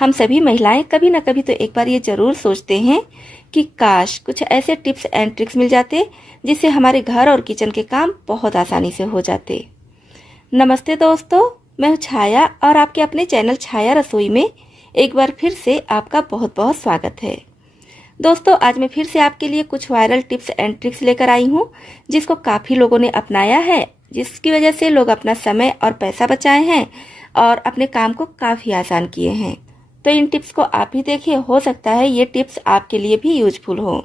हम सभी महिलाएं कभी ना कभी तो एक बार ये जरूर सोचते हैं कि काश कुछ ऐसे टिप्स एंड ट्रिक्स मिल जाते जिससे हमारे घर और किचन के काम बहुत आसानी से हो जाते। नमस्ते दोस्तों, मैं हूँ छाया और आपके अपने चैनल छाया रसोई में एक बार फिर से आपका बहुत बहुत स्वागत है। दोस्तों, आज मैं फिर से आपके लिए कुछ वायरल टिप्स एंड ट्रिक्स लेकर आई हूँ जिसको काफ़ी लोगों ने अपनाया है, जिसकी वजह से लोग अपना समय और पैसा बचाए हैं और अपने काम को काफ़ी आसान किए हैं। तो इन टिप्स को आप भी देखिए, हो सकता है ये टिप्स आपके लिए भी यूजफुल हो।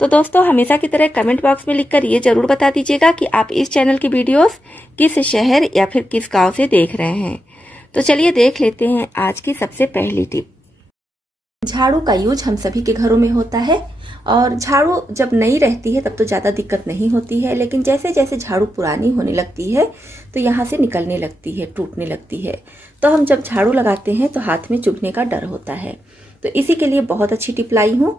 तो दोस्तों, हमेशा की तरह कमेंट बॉक्स में लिखकर ये जरूर बता दीजिएगा कि आप इस चैनल की वीडियोस किस शहर या फिर किस गांव से देख रहे हैं। तो चलिए देख लेते हैं आज की सबसे पहली टिप। झाड़ू का यूज हम सभी के घरों में होता है और झाड़ू जब नई रहती है तब तो ज़्यादा दिक्कत नहीं होती है, लेकिन जैसे जैसे झाड़ू पुरानी होने लगती है तो यहाँ से निकलने लगती है, टूटने लगती है। तो हम जब झाड़ू लगाते हैं तो हाथ में चुभने का डर होता है। तो इसी के लिए बहुत अच्छी टिप लाई हूँ।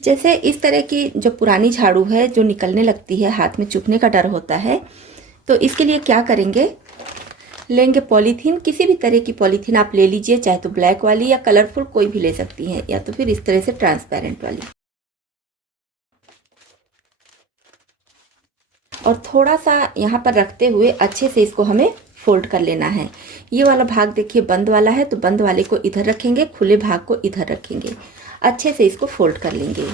जैसे इस तरह की जो पुरानी झाड़ू है जो निकलने लगती है, हाथ में चुभने का डर होता है, तो इसके लिए क्या करेंगे, लेंगे पॉलीथीन, किसी भी तरह की पॉलीथीन आप ले लीजिए, चाहे तो ब्लैक वाली या कलरफुल कोई भी ले सकती हैं, या तो फिर इस तरह से ट्रांसपेरेंट वाली। और थोड़ा सा यहाँ पर रखते हुए अच्छे से इसको हमें फोल्ड कर लेना है। ये वाला भाग देखिए बंद वाला है, तो बंद वाले को इधर रखेंगे, खुले भाग को इधर रखेंगे, अच्छे से इसको फोल्ड कर लेंगे।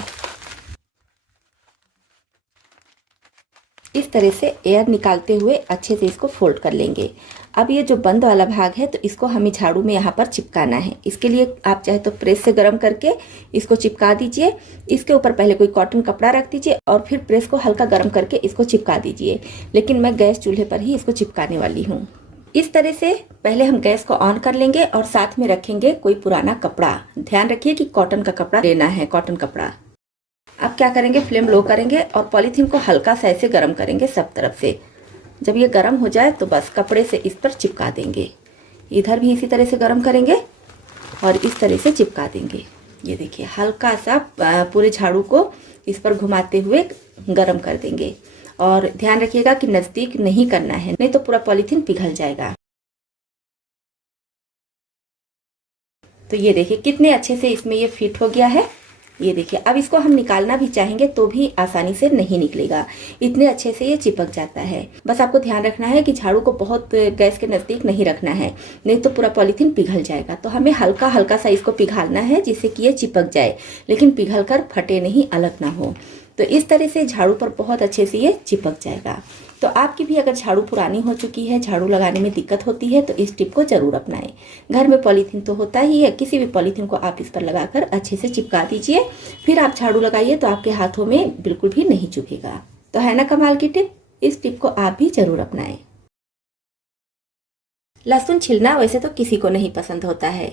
इस तरह से एयर निकालते हुए अच्छे से इसको फोल्ड कर लेंगे। अब ये जो बंद वाला भाग है तो इसको हमें झाड़ू में यहाँ पर चिपकाना है। इसके लिए आप चाहे तो प्रेस से गर्म करके इसको चिपका दीजिए। इसके ऊपर पहले कोई कॉटन कपड़ा रख दीजिए और फिर प्रेस को हल्का गर्म करके इसको चिपका दीजिए, लेकिन मैं गैस चूल्हे पर ही इसको चिपकाने वाली हूँ। इस तरह से पहले हम गैस को ऑन कर लेंगे और साथ में रखेंगे कोई पुराना कपड़ा। ध्यान रखिए कि कॉटन का कपड़ा लेना है, कॉटन कपड़ा। अब क्या करेंगे, फ्लेम लो करेंगे और पॉलीथीन को हल्का सा ऐसे गर्म करेंगे सब तरफ से। जब ये गर्म हो जाए तो बस कपड़े से इस पर चिपका देंगे। इधर भी इसी तरह से गर्म करेंगे और इस तरह से चिपका देंगे। ये देखिए हल्का सा पूरे झाड़ू को इस पर घुमाते हुए गर्म कर देंगे। और ध्यान रखिएगा कि नज़दीक नहीं करना है, नहीं तो पूरा पॉलीथीन पिघल जाएगा। तो ये देखिए कितने अच्छे से इसमें ये फिट हो गया है। ये देखिए अब इसको हम निकालना भी चाहेंगे तो भी आसानी से नहीं निकलेगा, इतने अच्छे से ये चिपक जाता है। बस आपको ध्यान रखना है कि झाड़ू को बहुत गैस के नज़दीक नहीं रखना है, नहीं तो पूरा पॉलीथीन पिघल जाएगा। तो हमें हल्का हल्का सा इसको पिघालना है जिससे कि ये चिपक जाए, लेकिन पिघल कर फटे नहीं, अलग ना हो। तो इस तरह से झाड़ू पर बहुत अच्छे से ये चिपक जाएगा। तो आपकी भी अगर झाड़ू पुरानी हो चुकी है, झाड़ू लगाने में दिक्कत होती है, तो इस टिप को जरूर अपनाएं। घर में पॉलीथीन तो होता ही है, किसी भी पॉलीथीन को आप इस पर लगाकर अच्छे से चिपका दीजिए, फिर आप झाड़ू लगाइए तो आपके हाथों में बिल्कुल भी नहीं चुभेगा। तो है ना कमाल की टिप, इस टिप को आप भी जरूर अपनाएं। लहसुन छिलना वैसे तो किसी को नहीं पसंद होता है,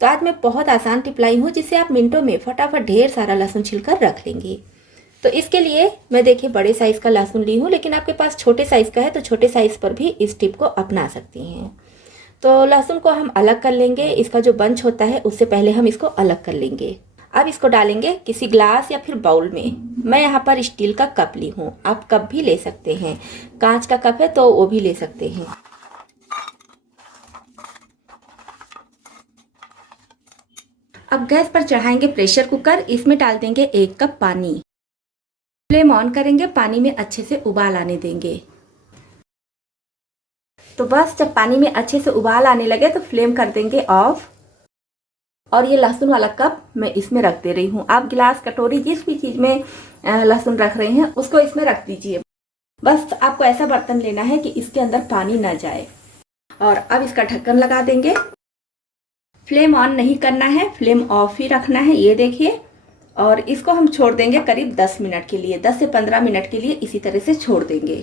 तो आज मैं बहुत आसान टिप लाई हूँ जिससे आप मिनटों में फटाफट ढेर सारा लहसुन छिलकर रख लेंगे। तो इसके लिए मैं देखिए बड़े साइज का लहसुन ली हूँ, लेकिन आपके पास छोटे साइज का है तो छोटे साइज पर भी इस टिप को अपना सकती हैं। तो लहसुन को हम अलग कर लेंगे, इसका जो बंच होता है उससे पहले हम इसको अलग कर लेंगे। अब इसको डालेंगे किसी ग्लास या फिर बाउल में। मैं यहाँ पर स्टील का कप ली हूँ, आप कप भी ले सकते हैं, कांच का कप है तो वो भी ले सकते हैं। अब गैस पर चढ़ाएंगे प्रेशर कुकर, इसमें डाल देंगे 1 कप पानी। फ्लेम ऑन करेंगे, पानी में अच्छे से उबाल आने देंगे। तो बस जब पानी में अच्छे से उबाल आने लगे तो फ्लेम कर देंगे ऑफ। और ये लहसुन वाला कप मैं इसमें रख दे रही हूँ। आप गिलास, कटोरी, जिस भी चीज़ में लहसुन रख रहे हैं उसको इसमें रख दीजिए। बस आपको ऐसा बर्तन लेना है कि इसके अंदर पानी ना जाए। और अब इसका ढक्कन लगा देंगे। फ्लेम ऑन नहीं करना है, फ्लेम ऑफ ही रखना है, ये देखिए। और इसको हम छोड़ देंगे करीब 10 मिनट के लिए, 10 से 15 मिनट के लिए इसी तरह से छोड़ देंगे।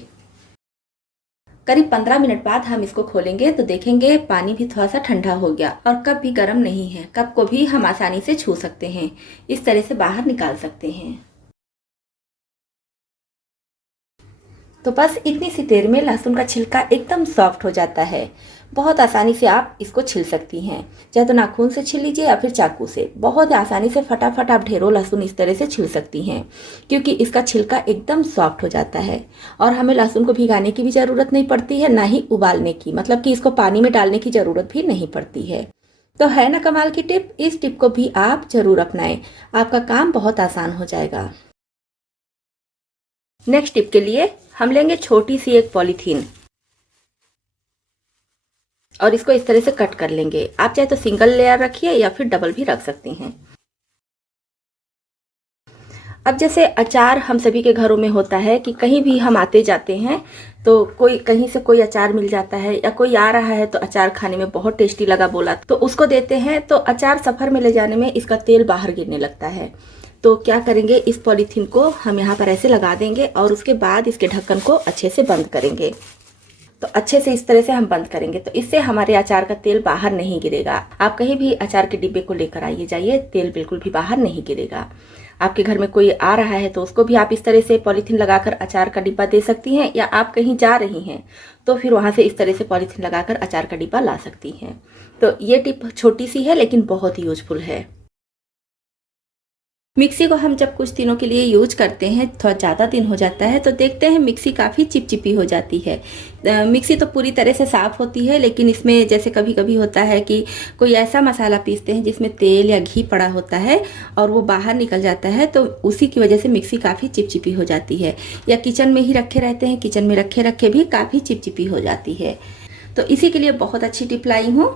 करीब 15 मिनट बाद हम इसको खोलेंगे तो देखेंगे पानी भी थोड़ा सा ठंडा हो गया और कप भी गर्म नहीं है। कप को भी हम आसानी से छू सकते हैं, इस तरह से बाहर निकाल सकते हैं। तो बस इतनी सी देर में लहसुन का छिलका एकदम सॉफ्ट हो जाता है। बहुत आसानी से आप इसको छिल सकती हैं, चाहे तो नाखून से छिल लीजिए या फिर चाकू से। बहुत आसानी से फटाफट आप ढेरों लहसुन इस तरह से छिल सकती हैं, क्योंकि इसका छिलका एकदम सॉफ्ट हो जाता है। और हमें लहसुन को भिगाने की भी ज़रूरत नहीं पड़ती है, ना ही उबालने की, मतलब कि इसको पानी में डालने की ज़रूरत भी नहीं पड़ती है। तो है ना कमाल की टिप, इस टिप को भी आप जरूर अपनाएं, आपका काम बहुत आसान हो जाएगा। नेक्स्ट टिप के लिए हम लेंगे छोटी सी एक पॉलीथीन और इसको इस तरह से कट कर लेंगे। आप चाहे तो सिंगल लेयर रखिए या फिर डबल भी रख सकती हैं। अब जैसे अचार हम सभी के घरों में होता है कि कहीं भी हम आते जाते हैं तो कोई कहीं से कोई अचार मिल जाता है, या कोई आ रहा है तो अचार खाने में बहुत टेस्टी लगा बोला तो उसको देते हैं, तो अचार सफ़र में ले जाने में इसका तेल बाहर गिरने लगता है। तो क्या करेंगे, इस पॉलीथीन को हम यहाँ पर ऐसे लगा देंगे और उसके बाद इसके ढक्कन को अच्छे से बंद करेंगे। तो अच्छे से इस तरह से हम बंद करेंगे, तो इससे हमारे अचार का तेल बाहर नहीं गिरेगा। आप कहीं भी अचार के डिब्बे को लेकर आइए जाइए, तेल बिल्कुल भी बाहर नहीं गिरेगा। आपके घर में कोई आ रहा है तो उसको भी आप इस तरह से पॉलीथीन लगाकर अचार का डिब्बा दे सकती हैं, या आप कहीं जा रही हैं तो फिर वहाँ से इस तरह से पॉलीथीन लगाकर अचार का डिब्बा ला सकती हैं। तो ये टिप छोटी सी है लेकिन बहुत ही यूजफुल है। मिक्सी को हम जब कुछ दिनों के लिए यूज करते हैं, थोड़ा ज़्यादा दिन हो जाता है, तो देखते हैं मिक्सी काफ़ी चिपचिपी हो जाती है। मिक्सी तो पूरी तरह से साफ़ होती है, लेकिन इसमें जैसे कभी कभी होता है कि कोई ऐसा मसाला पीसते हैं जिसमें तेल या घी पड़ा होता है और वो बाहर निकल जाता है, तो उसी की वजह से मिक्सी काफ़ी चिपचिपी हो जाती है। या किचन में ही रखे रहते हैं, किचन में रखे रखे भी काफ़ी चिपचिपी हो जाती है। तो इसी के लिए बहुत अच्छी टिप लाई हूँ।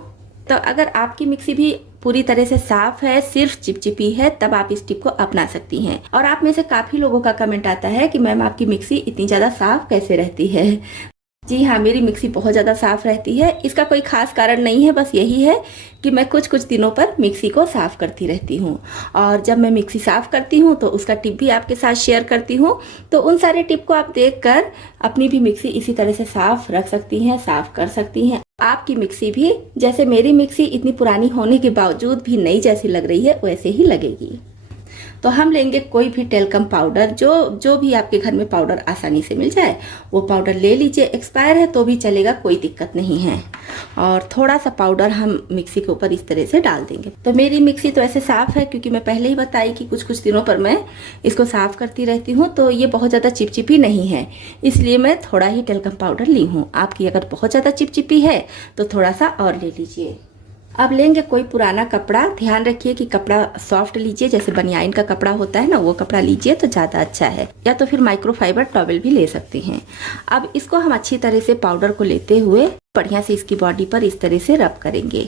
तो अगर आपकी मिक्सी भी पूरी तरह से साफ है, सिर्फ चिपचिपी है, तब आप इस टिप को अपना सकती हैं। और आप में से काफ़ी लोगों का कमेंट आता है कि मैम आपकी मिक्सी इतनी ज़्यादा साफ कैसे रहती है। जी हाँ, मेरी मिक्सी बहुत ज़्यादा साफ़ रहती है। इसका कोई ख़ास कारण नहीं है, बस यही है कि मैं कुछ कुछ दिनों पर मिक्सी को साफ़ करती रहती हूँ, और जब मैं मिक्सी साफ़ करती हूँ तो उसका टिप भी आपके साथ शेयर करती हूँ। तो उन सारे टिप को आप देखकर अपनी भी मिक्सी इसी तरह से साफ़ रख सकती हैं, साफ़ कर सकती हैं। आपकी मिक्सी भी जैसे मेरी मिक्सी इतनी पुरानी होने के बावजूद भी नई जैसी लग रही है वैसे ही लगेगी। तो हम लेंगे कोई भी टेल्कम पाउडर, जो भी आपके घर में पाउडर आसानी से मिल जाए वो पाउडर ले लीजिए। एक्सपायर है तो भी चलेगा, कोई दिक्कत नहीं है। और थोड़ा सा पाउडर हम मिक्सी के ऊपर इस तरह से डाल देंगे। तो मेरी मिक्सी तो ऐसे साफ़ है क्योंकि मैं पहले ही बताई कि कुछ कुछ दिनों पर मैं इसको साफ़ करती रहती हूँ, तो ये बहुत ज़्यादा चिपचिपी नहीं है, इसलिए मैं थोड़ा ही टेल्कम पाउडर ली हूँ। आपकी अगर बहुत ज़्यादा चिपचिपी है तो थोड़ा सा और ले लीजिए। अब लेंगे कोई पुराना कपड़ा, ध्यान रखिए कि कपड़ा सॉफ्ट लीजिए, जैसे बनियाइन का कपड़ा होता है ना, वो कपड़ा लीजिए तो ज़्यादा अच्छा है, या तो फिर माइक्रोफाइबर टॉवल भी ले सकते हैं। अब इसको हम अच्छी तरह से पाउडर को लेते हुए बढ़िया से इसकी बॉडी पर इस तरह से रब करेंगे।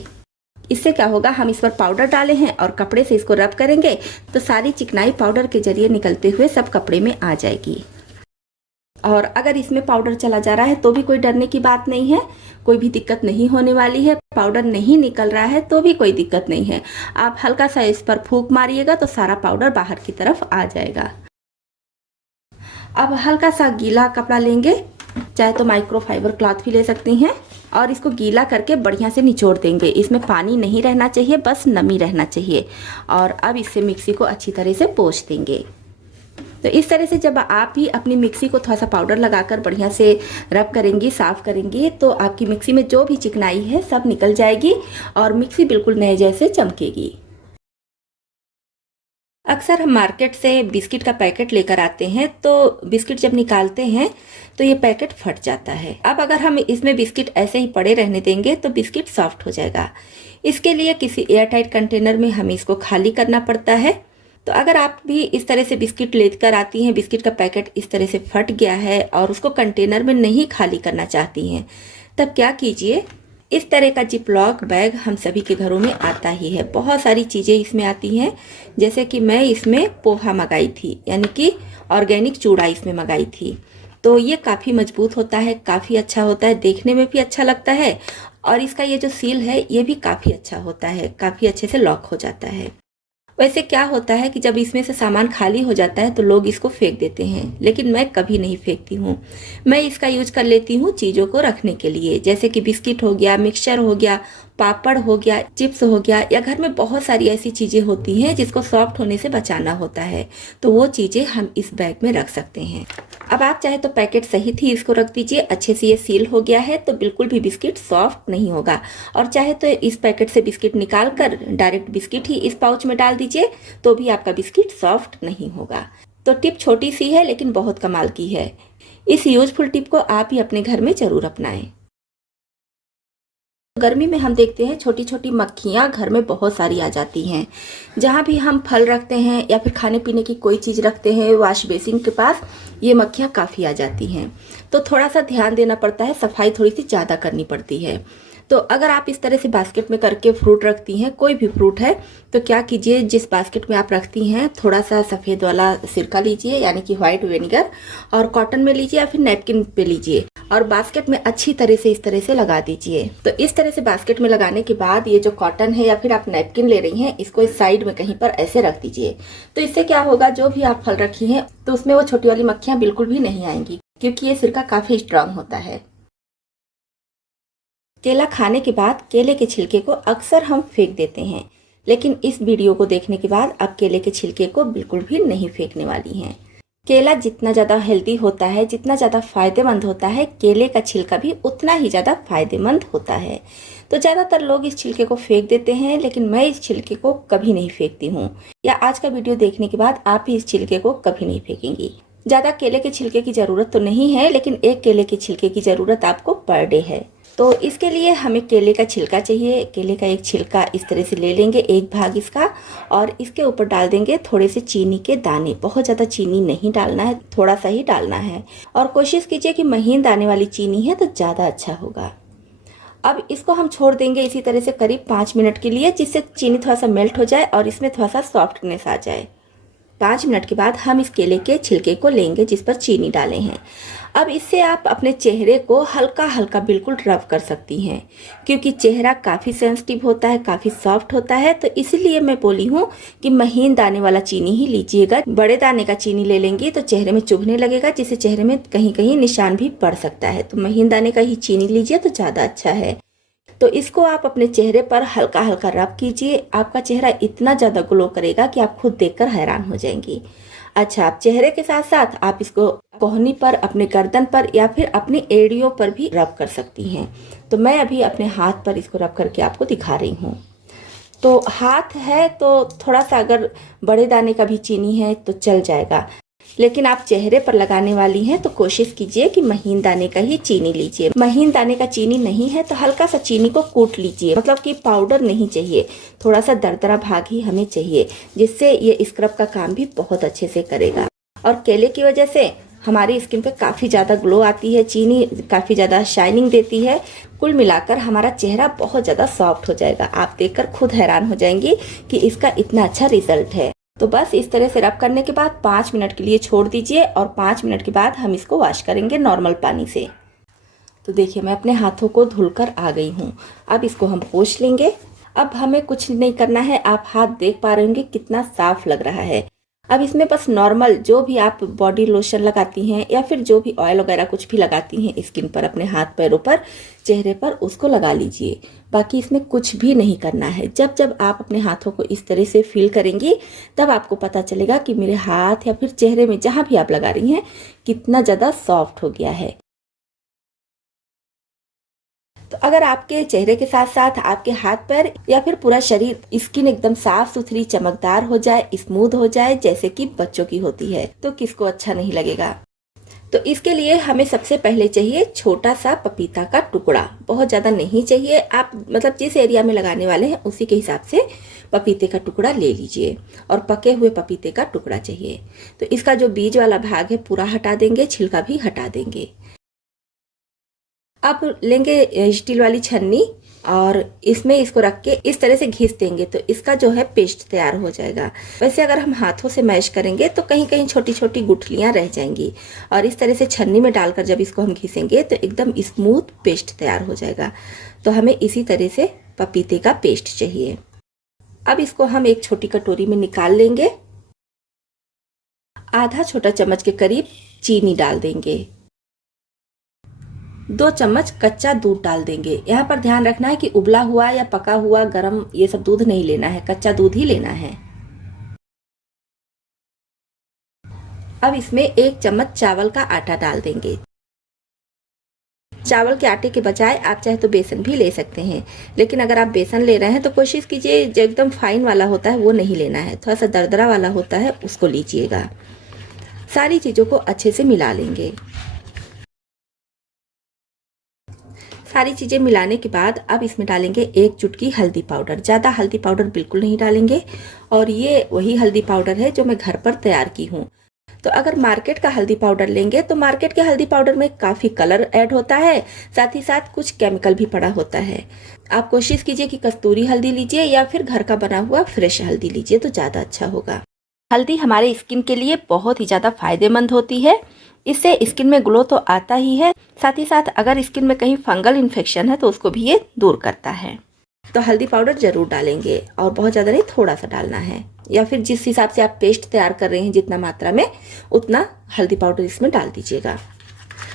इससे क्या होगा, हम इस पर पाउडर डाले हैं और कपड़े से इसको रब करेंगे तो सारी चिकनाई पाउडर के जरिए निकलते हुए सब कपड़े में आ जाएगी। और अगर इसमें पाउडर चला जा रहा है तो भी कोई डरने की बात नहीं है, कोई भी दिक्कत नहीं होने वाली है। पाउडर नहीं निकल रहा है तो भी कोई दिक्कत नहीं है, आप हल्का सा इस पर फूंक मारिएगा तो सारा पाउडर बाहर की तरफ आ जाएगा। अब हल्का सा गीला कपड़ा लेंगे, चाहे तो माइक्रोफाइबर क्लॉथ भी ले सकती हैं, और इसको गीला करके बढ़िया से निचोड़ देंगे। इसमें पानी नहीं रहना चाहिए, बस नमी रहना चाहिए। और अब इससे मिक्सी को अच्छी तरह से पोंछ देंगे। तो इस तरह से जब आप भी अपनी मिक्सी को थोड़ा सा पाउडर लगाकर बढ़िया से रब करेंगी, साफ़ करेंगी, तो आपकी मिक्सी में जो भी चिकनाई है सब निकल जाएगी और मिक्सी बिल्कुल नए जैसे चमकेगी। अक्सर हम मार्केट से बिस्किट का पैकेट लेकर आते हैं, तो बिस्किट जब निकालते हैं तो ये पैकेट फट जाता है। अब अगर हम इसमें बिस्किट ऐसे ही पड़े रहने देंगे तो बिस्किट सॉफ्ट हो जाएगा। इसके लिए किसी एयरटाइट कंटेनर में हमें इसको खाली करना पड़ता है। तो अगर आप भी इस तरह से बिस्किट लेकर आती हैं, बिस्किट का पैकेट इस तरह से फट गया है और उसको कंटेनर में नहीं खाली करना चाहती हैं, तब क्या कीजिए, इस तरह का जिपलॉक बैग हम सभी के घरों में आता ही है। बहुत सारी चीज़ें इसमें आती हैं, जैसे कि मैं इसमें पोहा मंगाई थी, यानी कि ऑर्गेनिक चूड़ा इसमें मंगाई थी। तो ये काफ़ी मजबूत होता है, काफ़ी अच्छा होता है, देखने में भी अच्छा लगता है, और इसका ये जो सील है ये भी काफ़ी अच्छा होता है, काफ़ी अच्छे से लॉक हो जाता है। वैसे क्या होता है कि जब इसमें से सामान खाली हो जाता है तो लोग इसको फेंक देते हैं, लेकिन मैं कभी नहीं फेंकती हूँ। मैं इसका यूज कर लेती हूँ चीज़ों को रखने के लिए, जैसे कि बिस्किट हो गया, मिक्सचर हो गया, पापड़ हो गया, चिप्स हो गया, या घर में बहुत सारी ऐसी चीज़ें होती हैं जिसको सॉफ्ट होने से बचाना होता है, तो वो चीज़ें हम इस बैग में रख सकते हैं। अब आप चाहे तो पैकेट सहित ही इसको रख दीजिए, अच्छे से ये सील हो गया है तो बिल्कुल भी बिस्किट सॉफ्ट नहीं होगा। और चाहे तो इस पैकेट से बिस्किट निकाल कर डायरेक्ट बिस्किट ही इस पाउच में डाल दीजिए तो भी आपका बिस्किट सॉफ्ट नहीं होगा। तो टिप छोटी सी है लेकिन बहुत कमाल की है। इस यूजफुल टिप को आप ही अपने घर में जरूर अपनाएं। गर्मी में हम देखते हैं छोटी छोटी मक्खियाँ घर में बहुत सारी आ जाती हैं। जहाँ भी हम फल रखते हैं या फिर खाने पीने की कोई चीज़ रखते हैं, वॉश बेसिन के पास ये मक्खियाँ काफ़ी आ जाती हैं। तो थोड़ा सा ध्यान देना पड़ता है, सफाई थोड़ी सी ज़्यादा करनी पड़ती है। तो अगर आप इस तरह से बास्केट में करके फ्रूट रखती हैं, कोई भी फ्रूट है, तो क्या कीजिए, जिस बास्केट में आप रखती हैं थोड़ा सा सफ़ेद वाला सिरका लीजिए, यानी कि व्हाइट विनेगर, और कॉटन में लीजिए या फिर नैपकिन पे लीजिए और बास्केट में अच्छी तरह से इस तरह से लगा दीजिए। तो इस तरह से बास्केट में लगाने के बाद ये जो कॉटन है या फिर आप नैपकिन ले रही हैं, इसको इस साइड में कहीं पर ऐसे रख दीजिए। तो इससे क्या होगा, जो भी आप फल रखी हैं तो उसमें वो छोटी वाली मक्खियाँ बिल्कुल भी नहीं आएंगी, क्योंकि ये सिरका काफ़ी स्ट्रांग होता है। केला खाने के बाद केले के छिलके को अक्सर हम फेंक देते हैं, लेकिन इस वीडियो को देखने के बाद अब केले के छिलके को बिल्कुल भी नहीं फेंकने वाली हैं। केला जितना ज़्यादा हेल्दी होता है, जितना ज़्यादा फायदेमंद होता है, केले का छिलका भी उतना ही ज़्यादा फायदेमंद होता है। तो ज़्यादातर लोग इस छिलके को फेंक देते हैं, लेकिन मैं इस छिलके को कभी नहीं फेंकती हूँ, या आज का वीडियो देखने के बाद आप भी इस छिलके को कभी नहीं फेंकेंगी। ज़्यादा केले के छिलके की ज़रूरत तो नहीं है, लेकिन एक केले के छिलके की ज़रूरत आपको पर डे है। तो इसके लिए हमें केले का छिलका चाहिए। केले का एक छिलका इस तरह से ले लेंगे, एक भाग इसका, और इसके ऊपर डाल देंगे थोड़े से चीनी के दाने। बहुत ज़्यादा चीनी नहीं डालना है, थोड़ा सा ही डालना है, और कोशिश कीजिए कि महीन दाने वाली चीनी है तो ज़्यादा अच्छा होगा। अब इसको हम छोड़ देंगे इसी तरह से करीब 5 मिनट के लिए, जिससे चीनी थोड़ा सा मेल्ट हो जाए और इसमें थोड़ा सा सॉफ्टनेस आ जाए। 5 मिनट के बाद हम इस केले के छिलके को लेंगे जिस पर चीनी डाले हैं। अब इससे आप अपने चेहरे को हल्का हल्का बिल्कुल रब कर सकती हैं, क्योंकि चेहरा काफ़ी सेंसिटिव होता है, काफ़ी सॉफ्ट होता है। तो इसलिए मैं बोली हूँ कि महीन दाने वाला चीनी ही लीजिएगा। बड़े दाने का चीनी ले लेंगी तो चेहरे में चुभने लगेगा, जिससे चेहरे में कहीं कहीं निशान भी पड़ सकता है। तो महीन दाने का ही चीनी लीजिए तो ज़्यादा अच्छा है। तो इसको आप अपने चेहरे पर हल्का हल्का रब कीजिए। आपका चेहरा इतना ज़्यादा ग्लो करेगा कि आप खुद देखकर हैरान हो जाएंगी। अच्छा, आप चेहरे के साथ साथ आप इसको कोहनी पर, अपने गर्दन पर या फिर अपनी एड़ियों पर भी रब कर सकती हैं। तो मैं अभी अपने हाथ पर इसको रब करके आपको दिखा रही हूँ। तो हाथ है तो थोड़ा सा अगर बड़े दाने का भी चीनी है तो चल जाएगा, लेकिन आप चेहरे पर लगाने वाली हैं तो कोशिश कीजिए कि महीन दाने का ही चीनी लीजिए। महीन दाने का चीनी नहीं है तो हल्का सा चीनी को कूट लीजिए, मतलब कि पाउडर नहीं चाहिए, थोड़ा सा दरदरा भाग ही हमें चाहिए, जिससे ये स्क्रब का काम भी बहुत अच्छे से करेगा। और केले की वजह से हमारी स्किन पे काफ़ी ज़्यादा ग्लो आती है, चीनी काफ़ी ज़्यादा शाइनिंग देती है। कुल मिलाकर हमारा चेहरा बहुत ज़्यादा सॉफ्ट हो जाएगा। आप देखकर खुद हैरान हो जाएंगी कि इसका इतना अच्छा रिजल्ट है। तो बस इस तरह से रब करने के बाद 5 मिनट के लिए छोड़ दीजिए, और 5 मिनट के बाद हम इसको वॉश करेंगे नॉर्मल पानी से। तो देखिए, मैं अपने हाथों को धुलकर आ गई हूँ। अब इसको हम पोंछ लेंगे। अब हमें कुछ नहीं करना है, आप हाथ देख पा रहे होंगे कितना साफ लग रहा है। अब इसमें बस नॉर्मल जो भी आप बॉडी लोशन लगाती हैं या फिर जो भी ऑयल वगैरह कुछ भी लगाती हैं स्किन पर, अपने हाथ पैरों पर, चेहरे पर, उसको लगा लीजिए। बाकी इसमें कुछ भी नहीं करना है। जब जब आप अपने हाथों को इस तरह से फील करेंगी तब आपको पता चलेगा कि मेरे हाथ या फिर चेहरे में जहाँ भी आप लगा रही हैं कितना ज़्यादा सॉफ्ट हो गया है। तो अगर आपके चेहरे के साथ साथ आपके हाथ पैर या फिर पूरा शरीर, स्किन एकदम साफ सुथरी चमकदार हो जाए, स्मूथ हो जाए, जैसे कि बच्चों की होती है, तो किसको अच्छा नहीं लगेगा। तो इसके लिए हमें सबसे पहले चाहिए छोटा सा पपीता का टुकड़ा। बहुत ज़्यादा नहीं चाहिए, आप मतलब जिस एरिया में लगाने वाले हैं उसी के हिसाब से पपीते का टुकड़ा ले लीजिए, और पके हुए पपीते का टुकड़ा चाहिए। तो इसका जो बीज वाला भाग है पूरा हटा देंगे, छिलका भी हटा देंगे। अब लेंगे स्टील वाली छन्नी और इसमें इसको रख के इस तरह से घिस देंगे, तो इसका जो है पेस्ट तैयार हो जाएगा। वैसे अगर हम हाथों से मैश करेंगे तो कहीं कहीं छोटी छोटी गुठलियां रह जाएंगी, और इस तरह से छन्नी में डालकर जब इसको हम घिसेंगे तो एकदम स्मूथ पेस्ट तैयार हो जाएगा। तो हमें इसी तरह से पपीते का पेस्ट चाहिए। अब इसको हम एक छोटी कटोरी में निकाल लेंगे। आधा छोटा चम्मच के करीब चीनी डाल देंगे। 2 चम्मच कच्चा दूध डाल देंगे। यहाँ पर ध्यान रखना है कि उबला हुआ या पका हुआ गरम ये सब दूध नहीं लेना है, कच्चा दूध ही लेना है। अब इसमें 1 चम्मच चावल का आटा डाल देंगे। चावल के आटे के बजाय आप चाहे तो बेसन भी ले सकते हैं, लेकिन अगर आप बेसन ले रहे हैं तो कोशिश कीजिए जो एकदम फाइन वाला होता है वो नहीं लेना है, थोड़ा सा दरदरा वाला होता है उसको लीजिएगा। सारी चीज़ों को अच्छे से मिला लेंगे। सारी चीज़ें मिलाने के बाद अब इसमें डालेंगे 1 चुटकी हल्दी पाउडर। ज़्यादा हल्दी पाउडर बिल्कुल नहीं डालेंगे और ये वही हल्दी पाउडर है जो मैं घर पर तैयार की हूँ। तो अगर मार्केट का हल्दी पाउडर लेंगे तो मार्केट के हल्दी पाउडर में काफ़ी कलर ऐड होता है, साथ ही साथ कुछ केमिकल भी पड़ा होता है। आप कोशिश कीजिए कि कस्तूरी हल्दी लीजिए या फिर घर का बना हुआ फ्रेश हल्दी लीजिए तो ज़्यादा अच्छा होगा। हल्दी हमारे स्किन के लिए बहुत ही ज़्यादा फायदेमंद होती है। इससे स्किन में ग्लो तो आता ही है, साथ ही साथ अगर स्किन में कहीं फंगल इन्फेक्शन है तो उसको भी ये दूर करता है। तो हल्दी पाउडर ज़रूर डालेंगे और बहुत ज़्यादा नहीं, थोड़ा सा डालना है, या फिर जिस हिसाब से आप पेस्ट तैयार कर रहे हैं जितना मात्रा में उतना हल्दी पाउडर इसमें डाल दीजिएगा।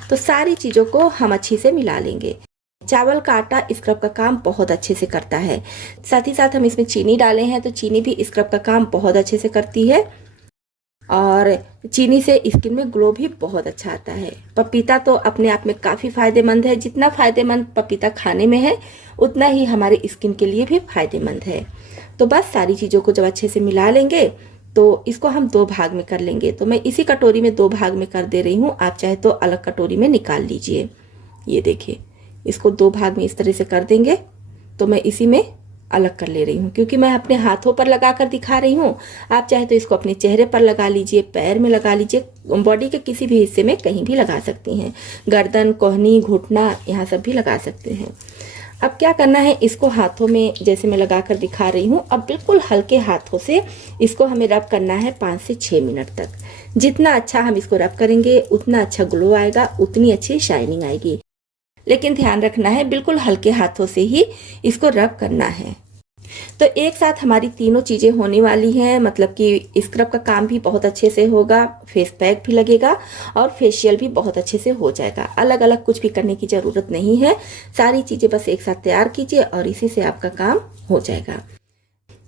तो सारी चीज़ों को हम अच्छे से मिला लेंगे। चावल का आटा स्क्रब का काम बहुत अच्छे से करता है, साथ ही साथ हम इसमें चीनी डाले हैं तो चीनी भी स्क्रब का काम बहुत अच्छे से करती है और चीनी से स्किन में ग्लो भी बहुत अच्छा आता है। पपीता तो अपने आप में काफ़ी फायदेमंद है। जितना फायदेमंद पपीता खाने में है उतना ही हमारे स्किन के लिए भी फायदेमंद है। तो बस सारी चीज़ों को जब अच्छे से मिला लेंगे तो इसको हम 2 भाग में कर लेंगे। तो मैं इसी कटोरी में 2 भाग में कर दे रही हूँ, आप चाहे तो अलग कटोरी में निकाल लीजिए। ये देखिए, इसको 2 भाग में इस तरह से कर देंगे। तो मैं इसी में अलग कर ले रही हूँ क्योंकि मैं अपने हाथों पर लगा कर दिखा रही हूँ। आप चाहे तो इसको अपने चेहरे पर लगा लीजिए, पैर में लगा लीजिए, बॉडी के किसी भी हिस्से में कहीं भी लगा सकती हैं। गर्दन, कोहनी, घुटना, यहाँ सब भी लगा सकते हैं। अब क्या करना है, इसको हाथों में जैसे मैं लगा कर दिखा रही हूँ, अब बिल्कुल हल्के हाथों से इसको हमें रब करना है 5 से 6 मिनट तक। जितना अच्छा हम इसको रब करेंगे उतना अच्छा ग्लो आएगा, उतनी अच्छी शाइनिंग आएगी। लेकिन ध्यान रखना है बिल्कुल हल्के हाथों से ही इसको रब करना है। तो एक साथ हमारी तीनों चीज़ें होने वाली हैं, मतलब कि स्क्रब का काम भी बहुत अच्छे से होगा, फेस पैक भी लगेगा और फेशियल भी बहुत अच्छे से हो जाएगा। अलग अलग कुछ भी करने की ज़रूरत नहीं है, सारी चीज़ें बस एक साथ तैयार कीजिए और इसी से आपका काम हो जाएगा।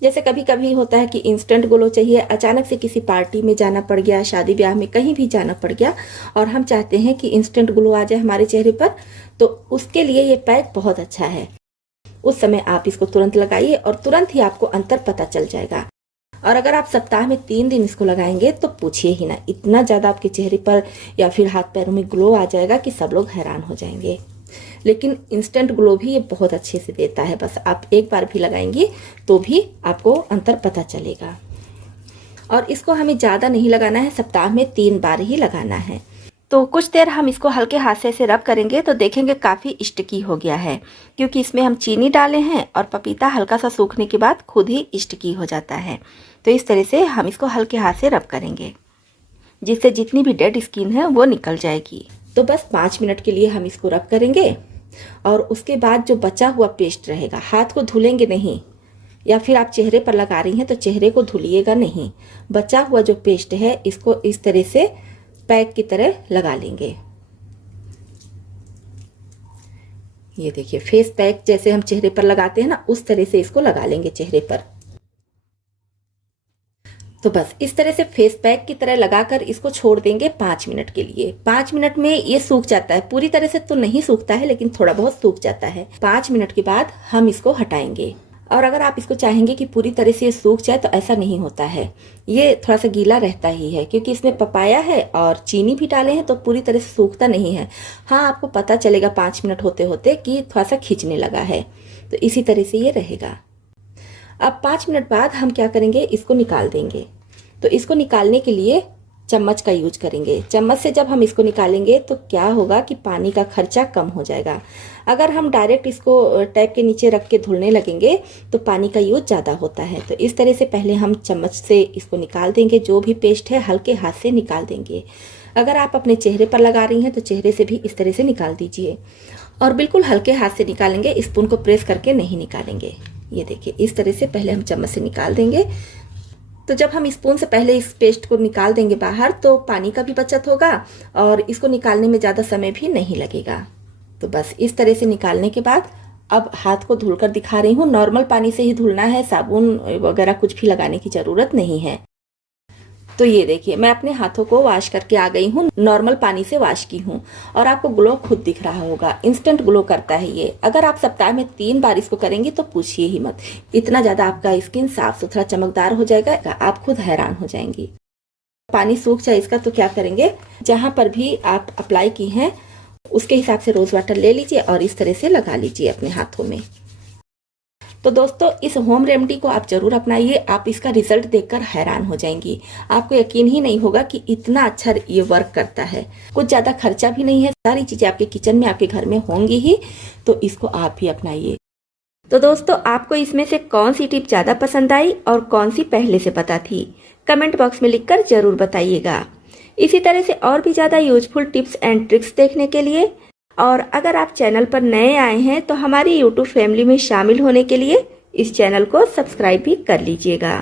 जैसे कभी कभी होता है कि इंस्टेंट ग्लो चाहिए, अचानक से किसी पार्टी में जाना पड़ गया, शादी ब्याह में कहीं भी जाना पड़ गया और हम चाहते हैं कि इंस्टेंट ग्लो आ जाए हमारे चेहरे पर, तो उसके लिए ये पैक बहुत अच्छा है। उस समय आप इसको तुरंत लगाइए और तुरंत ही आपको अंतर पता चल जाएगा। और अगर आप सप्ताह में 3 दिन इसको लगाएंगे तो पूछिए ही ना, इतना ज़्यादा आपके चेहरे पर या फिर हाथ पैरों में ग्लो आ जाएगा कि सब लोग हैरान हो जाएंगे। लेकिन इंस्टेंट ग्लो भी ये बहुत अच्छे से देता है, बस आप एक बार भी लगाएंगी तो भी आपको अंतर पता चलेगा। और इसको हमें ज़्यादा नहीं लगाना है, सप्ताह में 3 बार ही लगाना है। तो कुछ देर हम इसको हल्के हाथ से ऐसे रब करेंगे तो देखेंगे काफ़ी स्टिकी हो गया है, क्योंकि इसमें हम चीनी डाले हैं और पपीता हल्का सा सूखने के बाद खुद ही स्टिकी हो जाता है। तो इस तरह से हम इसको हल्के हाथ से रब करेंगे, जिससे जितनी भी डेड स्किन है वो निकल जाएगी। तो बस 5 मिनट के लिए हम इसको रब करेंगे और उसके बाद जो बचा हुआ पेस्ट रहेगा, हाथ को धुलेंगे नहीं, या फिर आप चेहरे पर लगा रही हैं तो चेहरे को धुलिएगा नहीं। बचा हुआ जो पेस्ट है इसको इस तरह से पैक की तरह लगा लेंगे। ये देखिए, फेस पैक जैसे हम चेहरे पर लगाते हैं ना, उस तरह से इसको लगा लेंगे चेहरे पर। तो बस इस तरह से फेस पैक की तरह लगाकर इसको छोड़ देंगे 5 मिनट के लिए। 5 मिनट में ये सूख जाता है, पूरी तरह से तो नहीं सूखता है लेकिन थोड़ा बहुत सूख जाता है। 5 मिनट के बाद हम इसको हटाएंगे। और अगर आप इसको चाहेंगे कि पूरी तरह से ये सूख जाए तो ऐसा नहीं होता है, ये थोड़ा सा गीला रहता ही है, क्योंकि इसमें पपाया है और चीनी भी डाले हैं तो पूरी तरह से सूखता नहीं है। हाँ, आपको पता चलेगा 5 मिनट होते होते कि थोड़ा सा खींचने लगा है, तो इसी तरह से ये रहेगा। अब 5 मिनट बाद हम क्या करेंगे, इसको निकाल देंगे। तो इसको निकालने के लिए चम्मच का यूज करेंगे। चम्मच से जब हम इसको निकालेंगे तो क्या होगा कि पानी का खर्चा कम हो जाएगा। अगर हम डायरेक्ट इसको टैप के नीचे रख के धुलने लगेंगे तो पानी का यूज ज़्यादा होता है। तो इस तरह से पहले हम चम्मच से इसको निकाल देंगे, जो भी पेस्ट है हल्के हाथ से निकाल देंगे। अगर आप अपने चेहरे पर लगा रही हैं तो चेहरे से भी इस तरह से निकाल दीजिए और बिल्कुल हल्के हाथ से निकालेंगे, स्पून को प्रेस करके नहीं निकालेंगे। ये देखिए, इस तरह से पहले हम चम्मच से निकाल देंगे। तो जब हम स्पून से पहले इस पेस्ट को निकाल देंगे बाहर तो पानी का भी बचत होगा और इसको निकालने में ज़्यादा समय भी नहीं लगेगा। तो बस इस तरह से निकालने के बाद अब हाथ को धुलकर दिखा रही हूँ। नॉर्मल पानी से ही धुलना है, साबुन वगैरह कुछ भी लगाने की ज़रूरत नहीं है। तो ये देखिए, मैं अपने हाथों को वॉश करके आ गई हूँ, नॉर्मल पानी से वॉश की हूँ और आपको ग्लो खुद दिख रहा होगा। इंस्टेंट ग्लो करता है ये। अगर आप सप्ताह में 3 बार इसको करेंगी तो पूछिए ही मत, इतना ज़्यादा आपका स्किन साफ सुथरा चमकदार हो जाएगा, आप खुद हैरान हो जाएंगी। पानी सूख जाए इसका तो क्या करेंगे, जहाँ पर भी आप अप्लाई की हैं उसके हिसाब से रोज़ वाटर ले लीजिए और इस तरह से लगा लीजिए अपने हाथों में। तो दोस्तों इस होम रेमेडी को आप जरूर अपनाइए, आप इसका रिजल्ट देखकर हैरान हो जाएंगी। आपको यकीन ही नहीं होगा कि इतना अच्छा ये वर्क करता है। कुछ ज़्यादा खर्चा भी नहीं है, सारी चीज़ें आपके किचन में आपके घर में होंगी ही, तो इसको आप भी अपनाइए। तो दोस्तों आपको इसमें से कौन सी टिप ज़्यादा पसंद आई और कौन सी पहले से पता थी, कमेंट बॉक्स में लिखकर जरूर बताइएगा। इसी तरह से और भी ज़्यादा यूजफुल टिप्स एंड ट्रिक्स देखने के लिए, और अगर आप चैनल पर नए आए हैं तो हमारी यूट्यूब फैमिली में शामिल होने के लिए इस चैनल को सब्सक्राइब भी कर लीजिएगा।